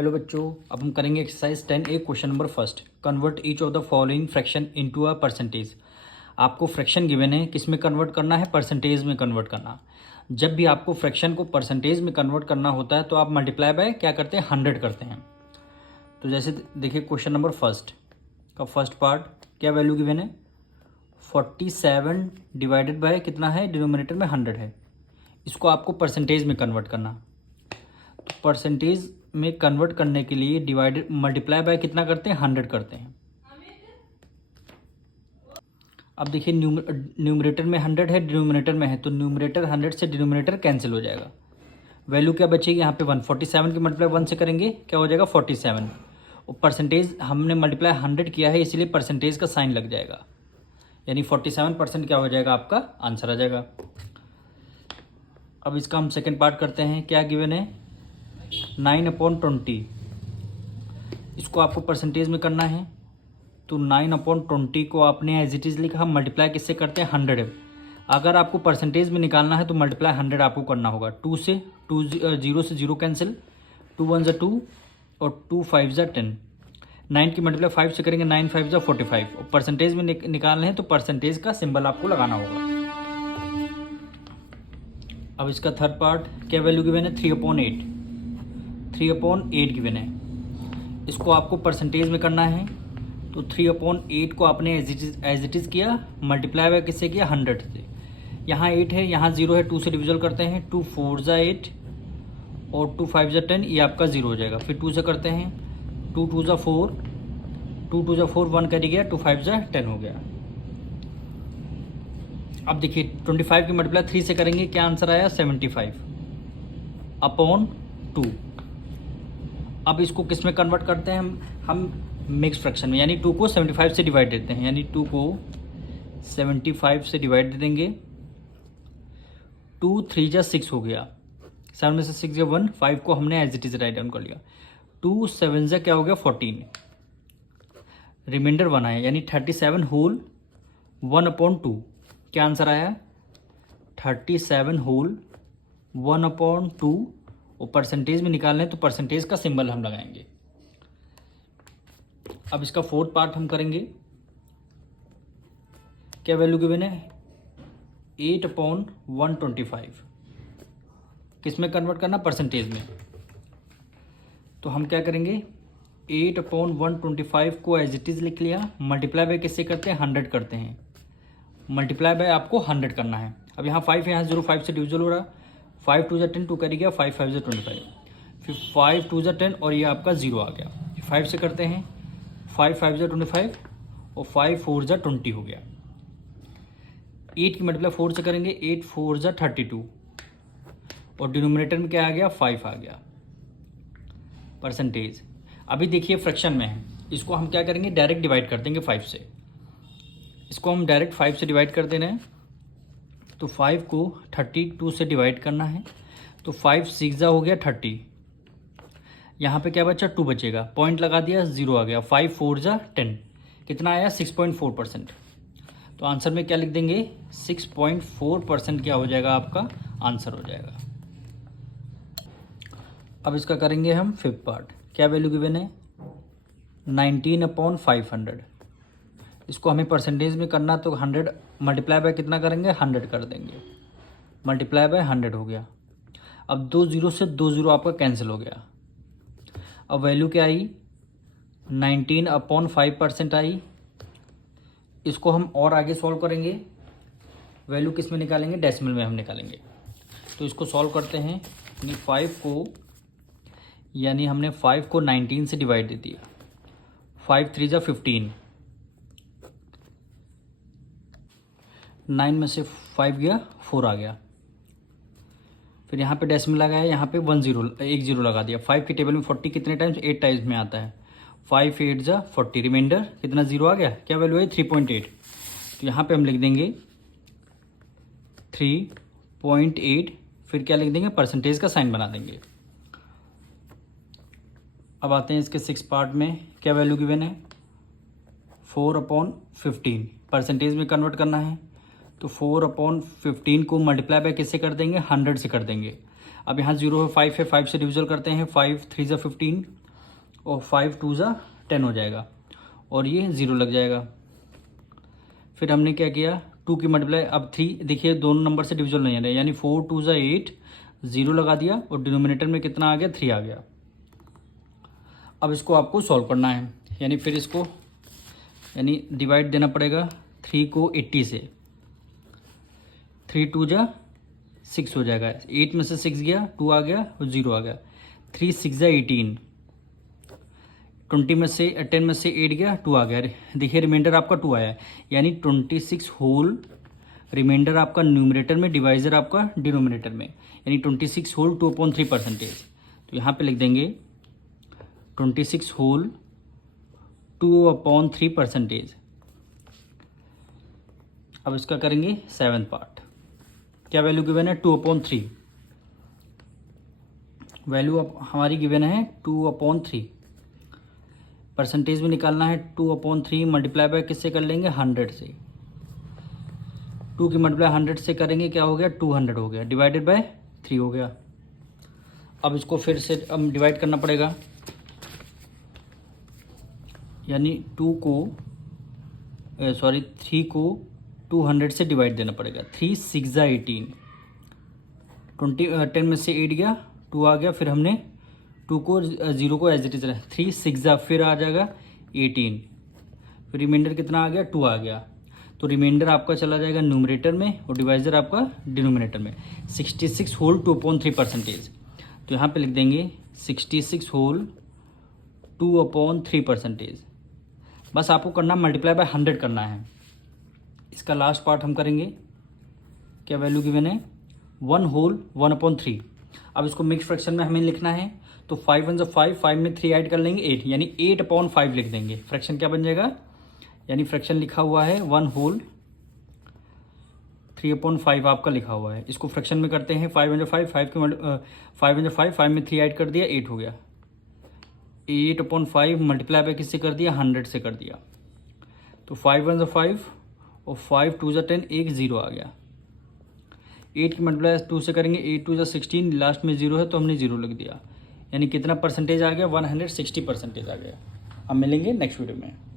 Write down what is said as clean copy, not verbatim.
Hello बच्चों, अब हम करेंगे exercise 10A question number first. Convert each of the following fraction into a percentage. आपको फ्रैक्शन गिवन है, किस में कन्वर्ट करना है? परसेंटेज में कन्वर्ट करना। जब भी आपको फ्रैक्शन को परसेंटेज में कन्वर्ट करना होता है तो आप मल्टीप्लाई बाय क्या करते हैं? 100 करते हैं। तो जैसे देखिए क्वेश्चन नंबर फर्स्ट का फर्स्ट पार्ट, क्या वैल्यू गिवन है? 47 डिवाइडेड बाय कितना है? डिनोमिनेटर में 100 है। इसको आपको परसेंटेज में कन्वर्ट करना। तो परसेंटेज में कन्वर्ट करने के लिए डिवाइडेड मल्टीप्लाई बाय कितना करते हैं? 100 करते हैं। अब देखिए न्यूमरेटर में 100 है, डिनोमिनेटर में है, तो न्यूमरेटर 100 से डिनोमिनेटर कैंसिल हो जाएगा। वैल्यू क्या बचेगी यहाँ पे? 147 की मल्टीप्लाई 1 से करेंगे क्या हो जाएगा? 47। और परसेंटेज हमने मल्टीप्लाई 100 किया है, इसलिए परसेंटेज का साइन लग जाएगा, यानी 47% क्या हो जाएगा? आपका आंसर आ जाएगा। अब इसका हम सेकेंड पार्ट करते हैं। क्या गिवन है? 9/20। इसको आपको परसेंटेज में करना है, तो 9/20 को आपने एज इट इज़ लिखा। मल्टीप्लाई किससे करते हैं? 100। अगर आपको परसेंटेज में निकालना है तो मल्टीप्लाई 100 आपको करना होगा। 2 से 2 0 से 0 कैंसिल, 2 1 ज़ा 2 और 2 5 ज़ा 10। 9 की मल्टीप्लाई 5 से करेंगे, 9 5 ज़ा 45। और परसेंटेज में निकालना है तो परसेंटेज का सिंबल आपको लगाना होगा। अब इसका थर्ड पार्ट, क्या वैल्यू गिवन है? 3/8। 3/8 गिवन है। इसको आपको परसेंटेज में करना है, तो 3/8 को आपने एज इट इज़ किया, मल्टीप्लाई बाय किससे किया? 100 से। यहाँ 8 है, यहाँ 0 है, 2 से डिविजल करते हैं। 2 4 ज़ा 8 और 2 5 ज़ा 10, ये आपका 0 हो जाएगा। फिर 2 से करते हैं, 2 2 ज़ा 4, 2 2 ज़ा 4, 1 कैरी गया, 2 5 ज़ा 10 हो गया। अब देखिए 25 की मल्टीप्लाई 3 से करेंगे, क्या आंसर आया? 75/2। अब इसको किस में कन्वर्ट करते हैं? हम मिक्स फ्रैक्शन में, यानी 2 को 75 से डिवाइड देते हैं, यानी 2 को 75 से डिवाइड दे देंगे। 2 3 ज़ा 6 हो गया, 7 में से 6 गया 1, 5 को हमने as it is write down कर लिया। 2 7 ज़ा क्या हो गया? 14। रिमाइंडर 1 आया, यानी 37 होल 1/2। क्या आंसर आया? 37 होल 1/2। और परसेंटेज में निकालना है तो परसेंटेज का सिंबल हम लगाएंगे। अब इसका फोर्थ पार्ट हम करेंगे। क्या वैल्यू गिवन है? 8/125। किस में कन्वर्ट करना? परसेंटेज में। तो हम क्या करेंगे? 8/125 को एज इट इज़ लिख लिया। मल्टीप्लाई बाय किससे करते हैं? 100 करते हैं। मल्टीप्लाई बाय आपको 100 करना है। अब यहाँ 5 है, यहाँ 0, 5 से डिविजल हो रहा। 5 2 ज़ा 10, 2 कैरी गया, 5 5 ज़ा 25। फिर 5 2 ज़ा 10 और ये आपका 0 आ गया। 5 से करते हैं, 5 5 ज़ा 25 और 5 4 ज़ा 20 हो गया। 8 की मल्टीप्लाई 4 से करेंगे, 8 4 ज़ा 32 और डिनोमिनेटर में क्या आ गया? 5 आ गया। परसेंटेज अभी देखिए फ्रैक्शन में है, इसको हम क्या करेंगे? डायरेक्ट डिवाइड कर देंगे 5 से। इसको हम डायरेक्ट 5 से डिवाइड कर दे रहे हैं, तो 5 को 32 से डिवाइड करना है, तो 5 6 ज़ा हो गया 30। यहाँ पे क्या बचा? 2 बचेगा, पॉइंट लगा दिया, 0 आ गया। 5 4 ज़ा 10, कितना आया? 6.4%। तो आंसर में क्या लिख देंगे? 6.4% क्या हो जाएगा? आपका आंसर हो जाएगा। अब इसका करेंगे हम फिफ्थ पार्ट। क्या वैल्यू गिवन है? 19/500। इसको हमें परसेंटेज में करना, तो 100 मल्टीप्लाई बाय कितना करेंगे? 100 कर देंगे। मल्टीप्लाई बाय 100 हो गया। अब 2 0 से 2 0 आपका कैंसिल हो गया। अब वैल्यू क्या आई? 19/5% आई। इसको हम और आगे सॉल्व करेंगे। वैल्यू किस में निकालेंगे? डेसिमल में हम निकालेंगे। तो इसको सॉल्व करते हैं, यानी हमने 5 को 19 से डिवाइड दे दिया। 5 3 ज़ा 15, 9 में से 5 गया, 4 आ गया। फिर यहाँ पे डेसिमल लगाया, यहाँ पे 1 0 लगा दिया। 5 की टेबल में 40 कितने टाइम्स? 8 टाइम्स में आता है। 5 8 ज़ा 40, रिमाइंडर कितना? 0 आ गया। क्या वैल्यू है? 3.8। तो यहाँ पे हम लिख देंगे 3.8, फिर क्या लिख देंगे? परसेंटेज का साइन बना देंगे। अब आते हैं इसके सिक्स पार्ट में। क्या वैल्यू गिवन है? 4/15। परसेंटेज में कन्वर्ट करना है, तो 4/15 को मल्टीप्लाई बाय किससे कर देंगे? 100 से कर देंगे। अब यहाँ 0 है, 5 है, 5 से डिविजल करते हैं। 5 3 ज़ा 15 और 5 2 ज़ा 10 हो जाएगा और ये 0 लग जाएगा। फिर हमने क्या किया, 2 की मल्टीप्लाई, अब 3 देखिए दोनों नंबर से डिविजल नहीं आ रहा है, यानी 4 2 ज़ा 8, 0 लगा दिया और डिनोमिनेटर में कितना आ गया, 3 आ गया। अब इसको आपको सॉल्व करना है, यानी फिर इसको यानी डिवाइड देना पड़ेगा 3 को 80 से। 3 2 ज़ा 6 हो जाएगा, 8 में से 6 गया, 2 आ गया और 0 आ गया। 3 6 ज़ा 18, 20 में से 10 में से 8 गया, 2 आ गया। देखिए रिमाइंडर आपका 2 आया है, यानी 26 होल रिमाइंडर आपका न्यूमरेटर में, डिवाइजर आपका डिनोमिनेटर में, यानी 26 होल 2/3%। तो यहाँ पे लिख देंगे 26 होल 2/3%। अब इसका करेंगे 7th पार्ट। क्या वैल्यू गिवन है, 2/3। वैल्यू अब हमारी गिवन है 2/3। परसेंटेज में निकालना है 2/3, मल्टीप्लाई बाय किससे कर लेंगे, 100 से। 2 की मल्टीप्लाई 100 से करेंगे, क्या हो गया, 200 हो गया, डिवाइडेड बाय 3 हो गया। अब इसको फिर से अब डिवाइड करना पड़ेगा, यानी 3 को 200 से डिवाइड देना पड़ेगा। 3 6 ज़ा 18, 10 में से 8 गया, 2 आ गया। फिर हमने 2 को 0 को एज इट इज, 3 6 ज़ा फिर आ जाएगा 18, फिर रिमाइंडर कितना आ गया, 2 आ गया। तो रिमाइंडर आपका चला जाएगा न्यूमरेटर में और डिवाइजर आपका डिनोमिनेटर में। 66 होल 2/3%। तो यहाँ पे लिख देंगे 66 होल 2/3%। बस आपको करना मल्टीप्लाई बाय 100 करना है। इसका लास्ट पार्ट हम करेंगे, क्या वैल्यू गिवन है, 1 होल 1/3। अब इसको मिक्स फ्रैक्शन में हमें लिखना है, तो 5 1 5, 5 में 3 ऐड कर लेंगे 8, यानी 8/5 लिख देंगे। फ्रैक्शन क्या बन जाएगा, यानी फ्रैक्शन लिखा हुआ है 1 होल 3/5 आपका लिखा हुआ है। इसको फ्रैक्शन में करते हैं, 5 1 5, 5 में 3 ऐड कर दिया, 8 हो गया। 8/5 मल्टीप्लाई बाय किससे कर दिया, 100 से कर दिया। तो 5 1 5 और 5 2 ज़ा 10, एक 0 आ गया। 8 की मल्टीप्लाई 2 से करेंगे, 8 2 ज़ा 16, लास्ट में 0 है तो हमने 0 लिख दिया, यानी कितना परसेंटेज आ गया, 160% आ गया। अब मिलेंगे नेक्स्ट वीडियो में।